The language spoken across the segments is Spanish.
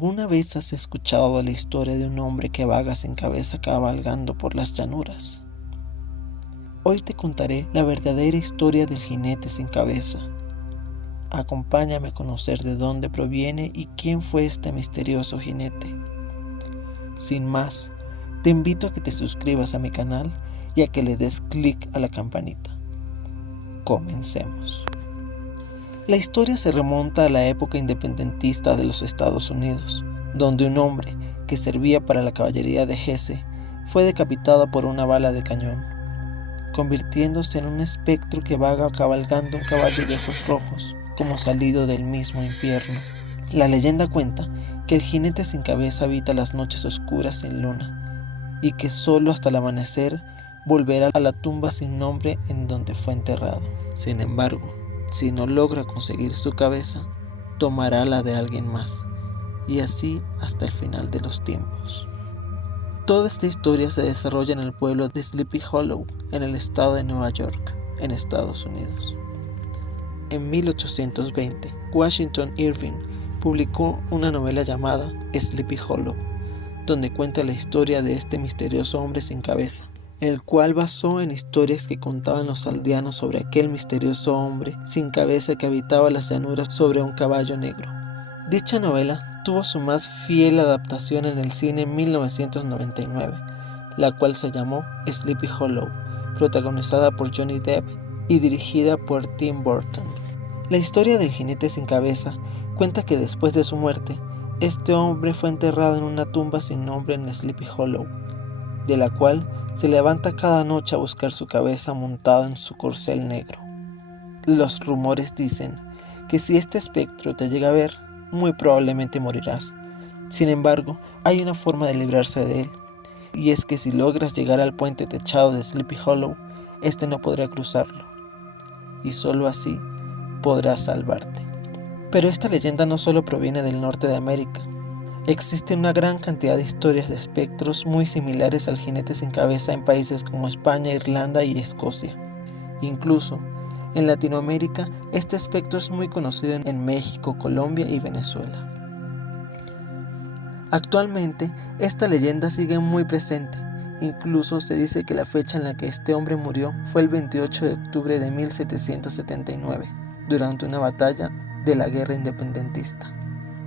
¿Alguna vez has escuchado la historia de un hombre que vaga sin cabeza cabalgando por las llanuras? Hoy te contaré la verdadera historia del jinete sin cabeza. Acompáñame a conocer de dónde proviene y quién fue este misterioso jinete. Sin más, te invito a que te suscribas a mi canal y a que le des clic a la campanita. Comencemos. La historia se remonta a la época independentista de los Estados Unidos, donde un hombre que servía para la caballería de Hesse fue decapitado por una bala de cañón, convirtiéndose en un espectro que vaga cabalgando un caballo de ojos rojos, como salido del mismo infierno. La leyenda cuenta que el jinete sin cabeza habita las noches oscuras sin luna, y que solo hasta el amanecer volverá a la tumba sin nombre en donde fue enterrado. Sin embargo, si no logra conseguir su cabeza, tomará la de alguien más, y así hasta el final de los tiempos. Toda esta historia se desarrolla en el pueblo de Sleepy Hollow, en el estado de Nueva York, en Estados Unidos. En 1820, Washington Irving publicó una novela llamada Sleepy Hollow, donde cuenta la historia de este misterioso hombre sin cabeza, el cual basó en historias que contaban los aldeanos sobre aquel misterioso hombre sin cabeza que habitaba las llanuras sobre un caballo negro. Dicha novela tuvo su más fiel adaptación en el cine en 1999, la cual se llamó Sleepy Hollow, protagonizada por Johnny Depp y dirigida por Tim Burton. La historia del jinete sin cabeza cuenta que después de su muerte, este hombre fue enterrado en una tumba sin nombre en Sleepy Hollow, de la cual se levanta cada noche a buscar su cabeza montado en su corcel negro. Los rumores dicen que si este espectro te llega a ver, muy probablemente morirás. Sin embargo, hay una forma de librarse de él, y es que si logras llegar al puente techado de Sleepy Hollow, este no podrá cruzarlo, y solo así podrás salvarte. Pero esta leyenda no solo proviene del norte de América. Existe una gran cantidad de historias de espectros muy similares al jinete sin cabeza en países como España, Irlanda y Escocia. Incluso, en Latinoamérica, este espectro es muy conocido en México, Colombia y Venezuela. Actualmente, esta leyenda sigue muy presente. Incluso se dice que la fecha en la que este hombre murió fue el 28 de octubre de 1779, durante una batalla de la guerra independentista.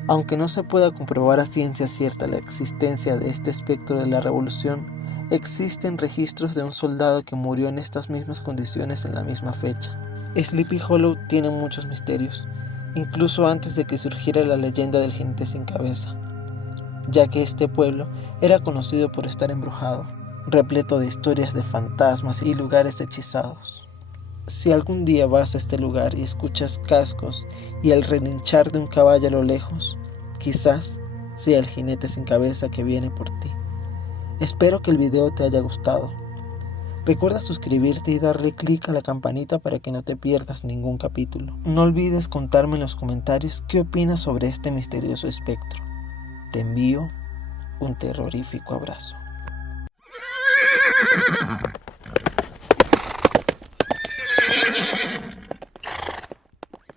Aunque no se pueda comprobar a ciencia cierta la existencia de este espectro de la revolución, existen registros de un soldado que murió en estas mismas condiciones en la misma fecha. Sleepy Hollow tiene muchos misterios, incluso antes de que surgiera la leyenda del jinete sin cabeza, ya que este pueblo era conocido por estar embrujado, repleto de historias de fantasmas y lugares hechizados. Si algún día vas a este lugar y escuchas cascos y el relinchar de un caballo a lo lejos, quizás sea el jinete sin cabeza que viene por ti. Espero que el video te haya gustado. Recuerda suscribirte y darle clic a la campanita para que no te pierdas ningún capítulo. No olvides contarme en los comentarios qué opinas sobre este misterioso espectro. Te envío un terrorífico abrazo.